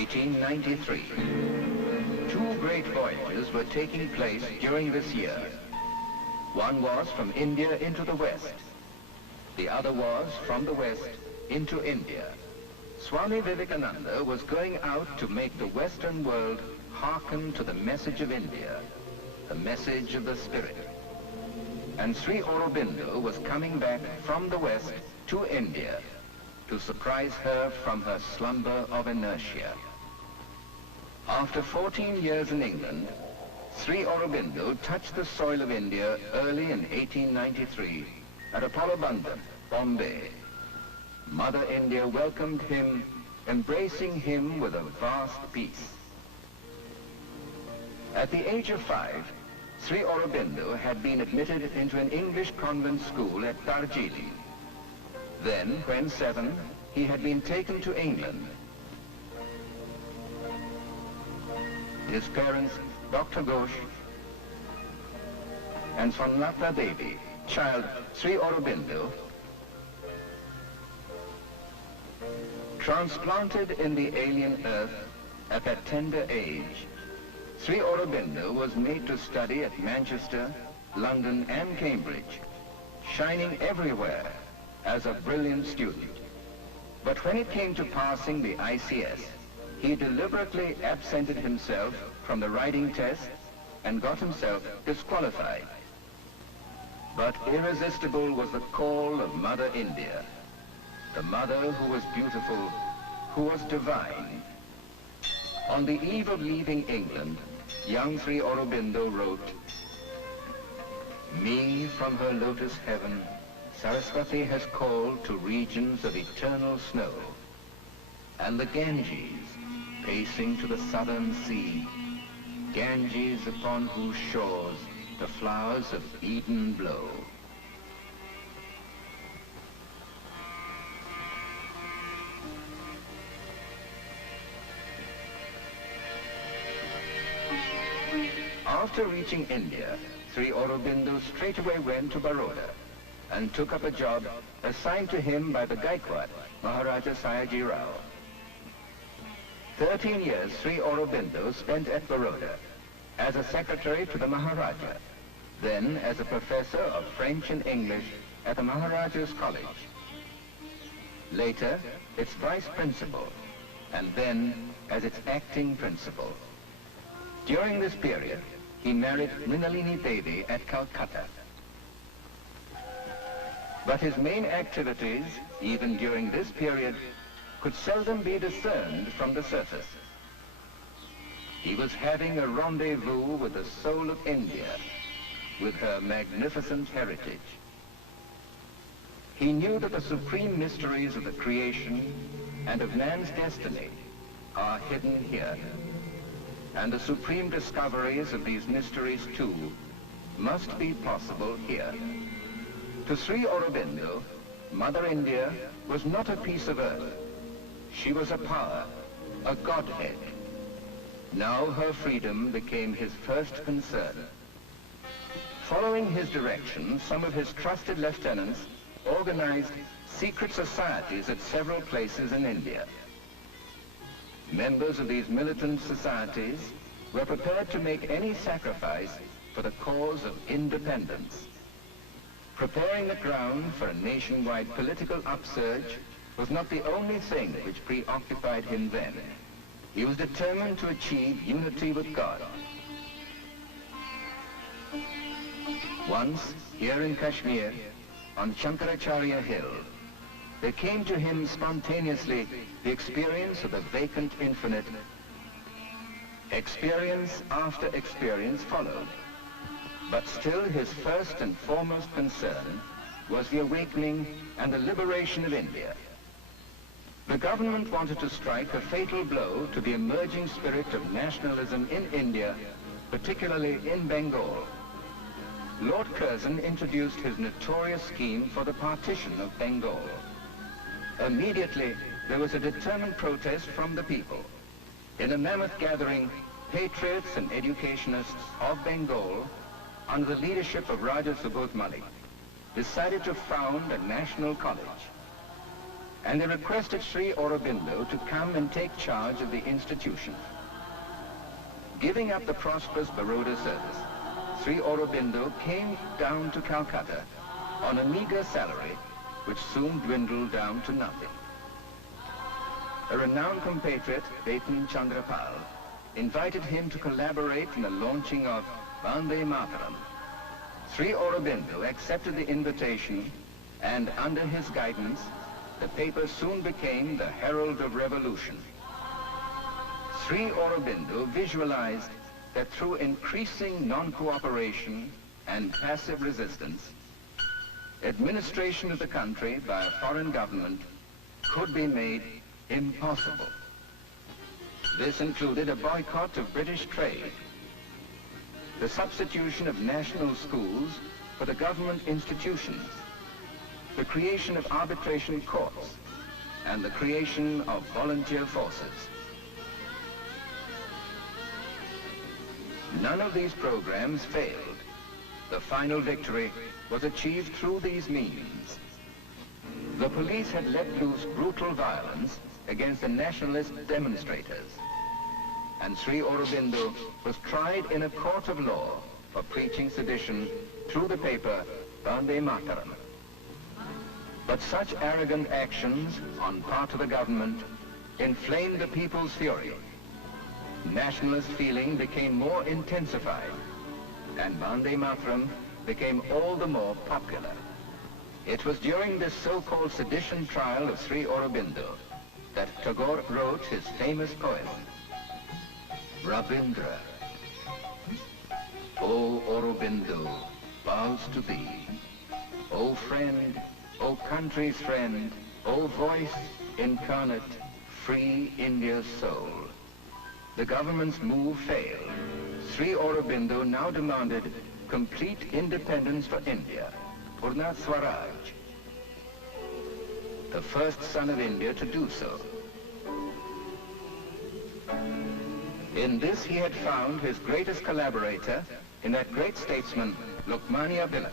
1893. Two great voyages were taking place during this year. One was from India into the West. The other was from the West into India. Swami Vivekananda was going out to make the Western world hearken to the message of India, the message of the Spirit. And Sri Aurobindo was coming back from the West to India to surprise her from her slumber of inertia. After 14 years in England, Sri Aurobindo touched the soil of India early in 1893 at Aurobindo, Bombay. Mother India welcomed him, embracing him with a vast peace. At the age of 5, Sri Aurobindo had been admitted into an English convent school at Darjeeling. Then, when 7, he had been taken to England. His parents, Dr. Ghosh and Sonlata Devi, child Sri Aurobindo, transplanted in the alien earth at that tender age, Sri Aurobindo was made to study at Manchester, London and Cambridge, shining everywhere as a brilliant student. But when it came to passing the ICS, he deliberately absented himself from the writing test and got himself disqualified. But irresistible was the call of Mother India, the mother who was beautiful, who was divine. On the eve of leaving England, young Sri Aurobindo wrote, "Me from her lotus heaven, Saraswati has called to regions of eternal snow, and the Ganges, pacing to the southern sea, Ganges upon whose shores the flowers of Eden blow." After reaching India, Sri Aurobindo straightaway went to Baroda and took up a job assigned to him by the Gaikwad, Maharaja Sayaji Rao. 13 years Sri Aurobindo spent at Baroda as a secretary to the Maharaja, then as a professor of French and English at the Maharaja's College. Later, its vice principal, and then as its acting principal. During this period, he married Mrinalini Devi at Calcutta. But his main activities, even during this period, could seldom be discerned from the surface. He was having a rendezvous with the soul of India, with her magnificent heritage. He knew that the supreme mysteries of the creation and of man's destiny are hidden here. And the supreme discoveries of these mysteries, too, must be possible here. To Sri Aurobindo, Mother India was not a piece of earth. She was a power, a godhead. Now her freedom became his first concern. Following his direction, some of his trusted lieutenants organized secret societies at several places in India. Members of these militant societies were prepared to make any sacrifice for the cause of independence. Preparing the ground for a nationwide political upsurge was not the only thing which preoccupied him then. He was determined to achieve unity with God. Once, here in Kashmir, on Shankaracharya Hill, there came to him spontaneously the experience of the vacant infinite. Experience after experience followed, but still his first and foremost concern was the awakening and the liberation of India. The government wanted to strike a fatal blow to the emerging spirit of nationalism in India, particularly in Bengal. Lord Curzon introduced his notorious scheme for the partition of Bengal. Immediately, there was a determined protest from the people. In a mammoth gathering, patriots and educationists of Bengal, under the leadership of Raja Subodh Malik, decided to found a national college. and they requested Sri Aurobindo to come and take charge of the institution. Giving up the prosperous Baroda service, Sri Aurobindo came down to Calcutta on a meager salary which soon dwindled down to nothing. A renowned compatriot, Betan Chandrapal, invited him to collaborate in the launching of Vande Mataram. Sri Aurobindo accepted the invitation, and under his guidance, the paper soon became the herald of revolution. Sri Aurobindo visualized that through increasing non-cooperation and passive resistance, administration of the country by a foreign government could be made impossible. This included a boycott of British trade, the substitution of national schools for the government institutions, the creation of arbitration courts, and the creation of volunteer forces. None of these programs failed. The final victory was achieved through these means. The police had let loose brutal violence against the nationalist demonstrators, and Sri Aurobindo was tried in a court of law for preaching sedition through the paper Vande Mataram. But such arrogant actions on part of the government inflamed the people's fury. Nationalist feeling became more intensified, and Vande Mataram became all the more popular. It was during this so-called sedition trial of Sri Aurobindo that Tagore wrote his famous poem, Rabindra. O Aurobindo, bows to thee. O friend, O country's friend, O voice incarnate, free India's soul. The government's move failed. Sri Aurobindo now demanded complete independence for India, Purna Swaraj, the first son of India to do so. In this he had found his greatest collaborator in that great statesman, Lokmanya Tilak.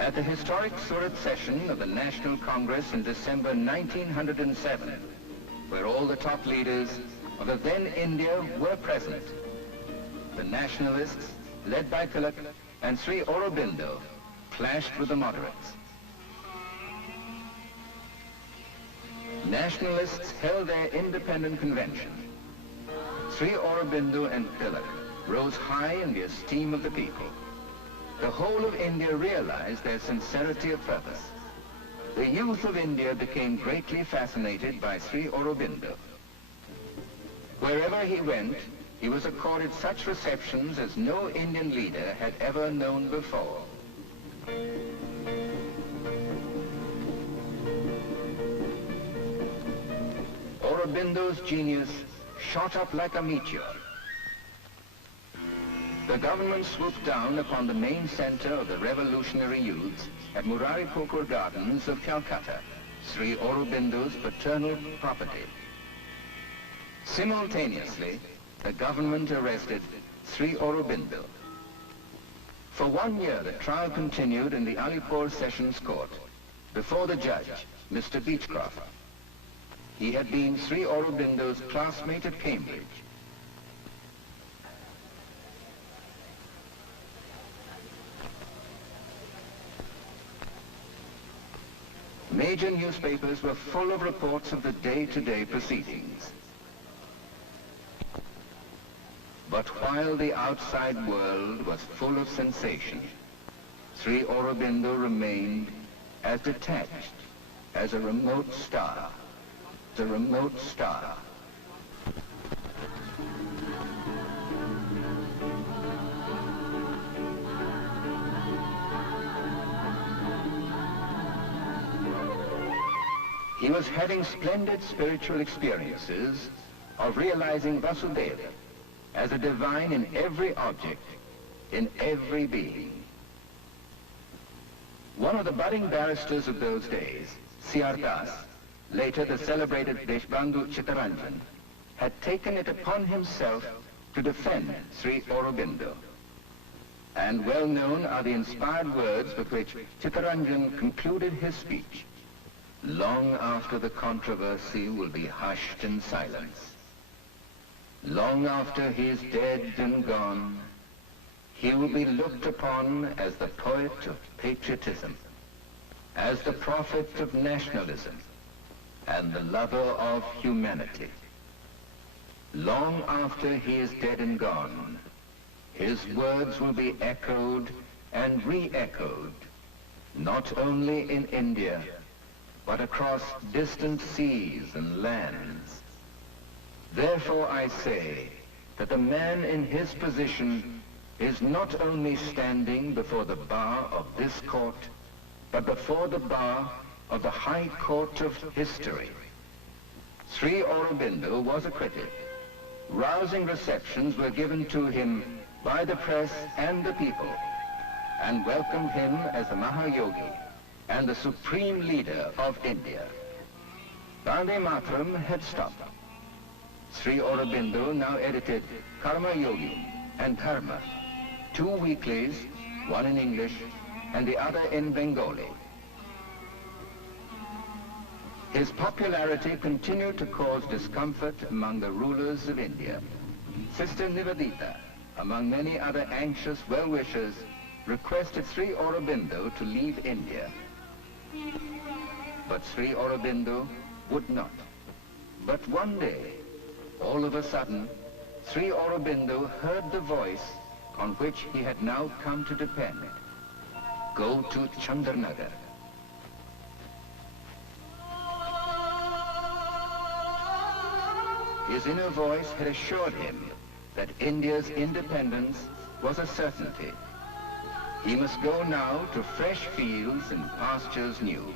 At the historic Surat session of the National Congress in December 1907, where all the top leaders of the then India were present, the nationalists, led by Tilak and Sri Aurobindo, clashed with the moderates. Nationalists held their independent convention. Sri Aurobindo and Tilak rose high in the esteem of the people. The whole of India realized their sincerity of purpose. The youth of India became greatly fascinated by Sri Aurobindo. Wherever he went, he was accorded such receptions as no Indian leader had ever known before. Aurobindo's genius shot up like a meteor. The government swooped down upon the main center of the revolutionary youths at Murari Pukur Gardens of Calcutta, Sri Aurobindo's paternal property. Simultaneously, the government arrested Sri Aurobindo. For 1 year, the trial continued in the Alipur Sessions Court before the judge, Mr. Beechcroft. He had been Sri Aurobindo's classmate at Cambridge. Major newspapers were full of reports of the day-to-day proceedings. But while the outside world was full of sensation, Sri Aurobindo remained as detached as a remote star. The remote star. He was having splendid spiritual experiences of realizing Vasudeva as a divine in every object, in every being. One of the budding barristers of those days, C.R. Das, later the celebrated Deshbandhu Chittaranjan, had taken it upon himself to defend Sri Aurobindo. And well known are the inspired words with which Chittaranjan concluded his speech. Long after the controversy will be hushed in silence. Long after he is dead and gone, he will be looked upon as the poet of patriotism, as the prophet of nationalism, and the lover of humanity. Long after he is dead and gone, his words will be echoed and re-echoed, not only in India, but across distant seas and lands. Therefore I say that the man in his position is not only standing before the bar of this court, but before the bar of the High Court of History. Sri Aurobindo was a critic. Rousing receptions were given to him by the press and the people, and welcomed him as the Mahayogi and the supreme leader of India. Vande Mataram had stopped. Sri Aurobindo now edited Karma-yogi and Dharma, 2 weeklies, one in English and the other in Bengali. His popularity continued to cause discomfort among the rulers of India. Sister Nivedita, among many other anxious well-wishers, requested Sri Aurobindo to leave India. But Sri Aurobindo would not. But one day, all of a sudden, Sri Aurobindo heard the voice on which he had now come to depend. Go to Chandranagar. His inner voice had assured him that India's independence was a certainty. He must go now to fresh fields and pastures new.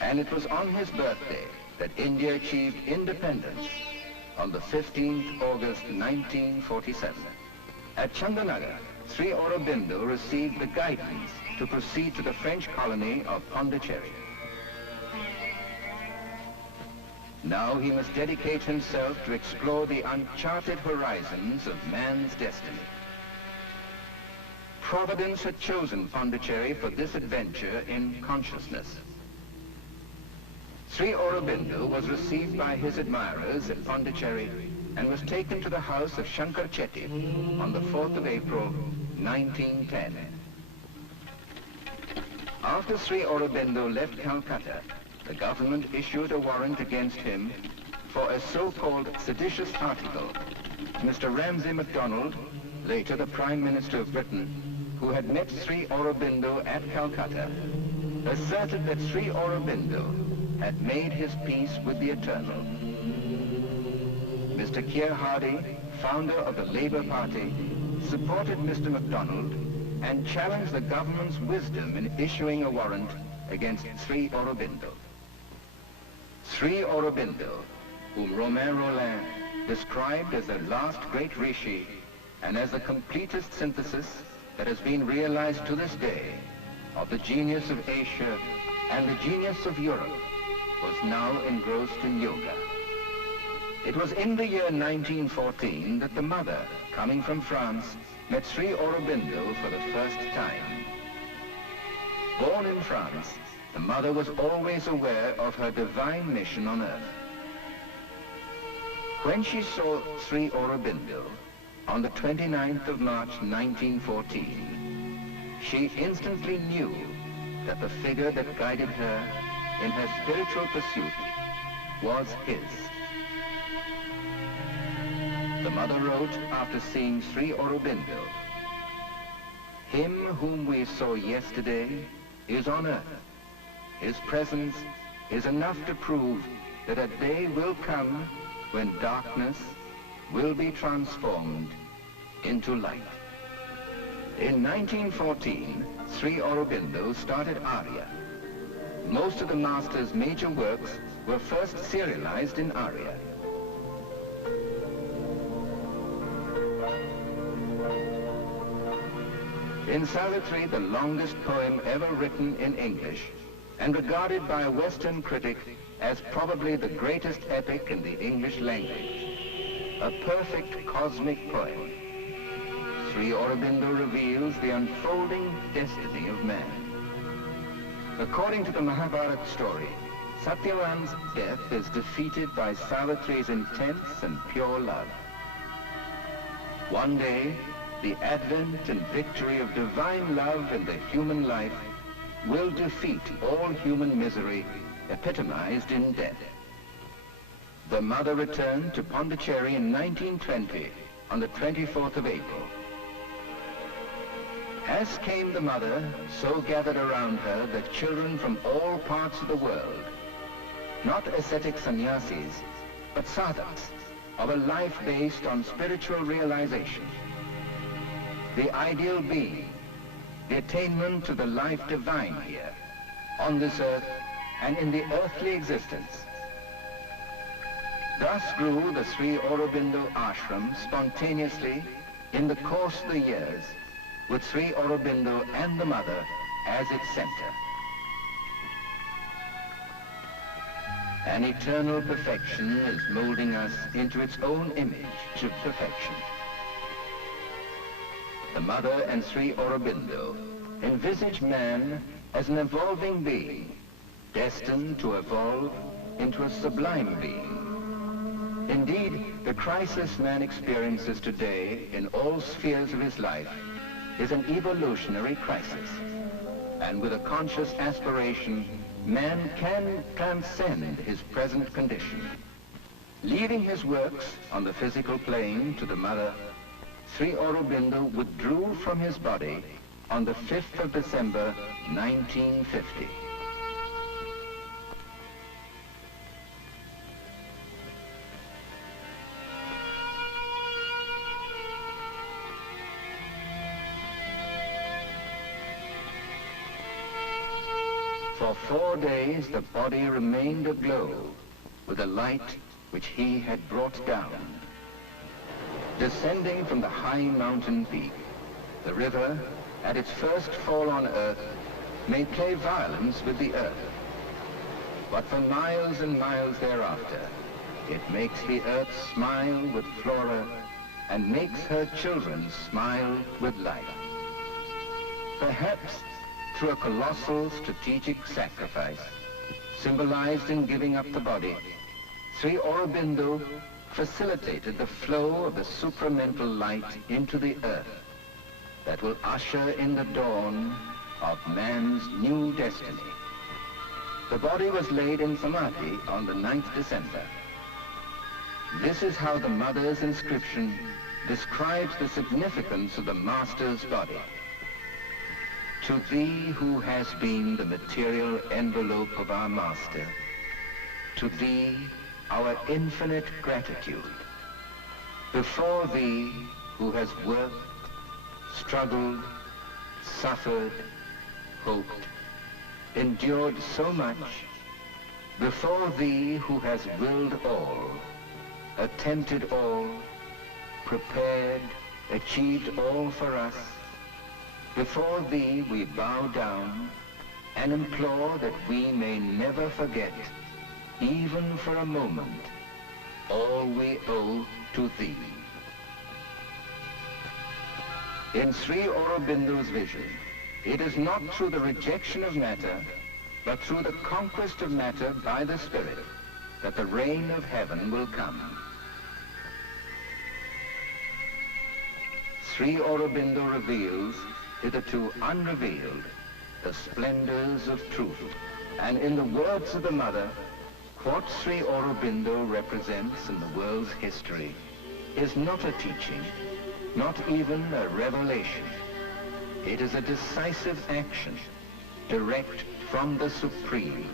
And it was on his birthday that India achieved independence on the 15th August 1947. At Chandranagar, Sri Aurobindo received the guidance to proceed to the French colony of Pondicherry. Now he must dedicate himself to explore the uncharted horizons of man's destiny. Providence had chosen Pondicherry for this adventure in consciousness. Sri Aurobindo was received by his admirers at Pondicherry and was taken to the house of Shankar Chetty on the 4th of April, 1910. After Sri Aurobindo left Calcutta, the government issued a warrant against him for a so-called seditious article. Mr. Ramsay MacDonald, later the Prime Minister of Britain, who had met Sri Aurobindo at Calcutta, asserted that Sri Aurobindo had made his peace with the Eternal. Mr. Keir Hardie, founder of the Labour Party, supported Mr. MacDonald and challenged the government's wisdom in issuing a warrant against Sri Aurobindo. Sri Aurobindo, whom Romain Rolland described as the last great rishi and as the completest synthesis that has been realized to this day of the genius of Asia and the genius of Europe, was now engrossed in yoga. It was in the year 1914 that the mother, coming from France, met Sri Aurobindo for the first time. Born in France, the mother was always aware of her divine mission on earth. When she saw Sri Aurobindo on the 29th of March 1914, she instantly knew that the figure that guided her in her spiritual pursuit was his. The mother wrote after seeing Sri Aurobindo, "Him whom we saw yesterday is on earth. His presence is enough to prove that a day will come when darkness will be transformed into light." In 1914, Sri Aurobindo started Arya. Most of the master's major works were first serialized in Arya. In Savitri, the longest poem ever written in English, and regarded by a Western critic as probably the greatest epic in the English language, a perfect cosmic poem, Sri Aurobindo reveals the unfolding destiny of man. According to the Mahabharata story, Satyavan's death is defeated by Savitri's intense and pure love. One day, the advent and victory of divine love in the human life will defeat all human misery, epitomized in death. The mother returned to Pondicherry in 1920 on the 24th of April. As came the mother, so gathered around her the children from all parts of the world, not ascetic sannyasis, but sadhaks of a life based on spiritual realization. The ideal being, the attainment to the life divine here, on this earth and in the earthly existence. Thus grew the Sri Aurobindo ashram spontaneously in the course of the years, with Sri Aurobindo and the mother as its center. An eternal perfection is molding us into its own image of perfection. The mother and Sri Aurobindo envisage man as an evolving being, destined to evolve into a sublime being. Indeed, the crisis man experiences today in all spheres of his life is an evolutionary crisis. And with a conscious aspiration, man can transcend his present condition. Leaving his works on the physical plane to the mother, Sri Aurobindo withdrew from his body on the 5th of December, 1950. For 4 days the body remained aglow with the light which he had brought down. Descending from the high mountain peak, the river, at its first fall on earth, may play violence with the earth. But for miles and miles thereafter, it makes the earth smile with flora and makes her children smile with life. Perhaps through a colossal strategic sacrifice, symbolized in giving up the body, Sri Aurobindo facilitated the flow of the supramental light into the earth that will usher in the dawn of man's new destiny. The body was laid in Samadhi on the 9th December. This is how the mother's inscription describes the significance of the master's body. To thee who has been the material envelope of our master, to thee our infinite gratitude. Before thee who has worked, struggled, suffered, hoped, endured so much, before thee who has willed all, attempted all, prepared, achieved all for us, before thee we bow down and implore that we may never forget, even for a moment, all we owe to thee. In Sri Aurobindo's vision, it is not through the rejection of matter, but through the conquest of matter by the Spirit, that the reign of heaven will come. Sri Aurobindo reveals, hitherto unrevealed, the splendors of truth. And in the words of the mother, what Sri Aurobindo represents in the world's history is not a teaching, not even a revelation. It is a decisive action, direct from the Supreme.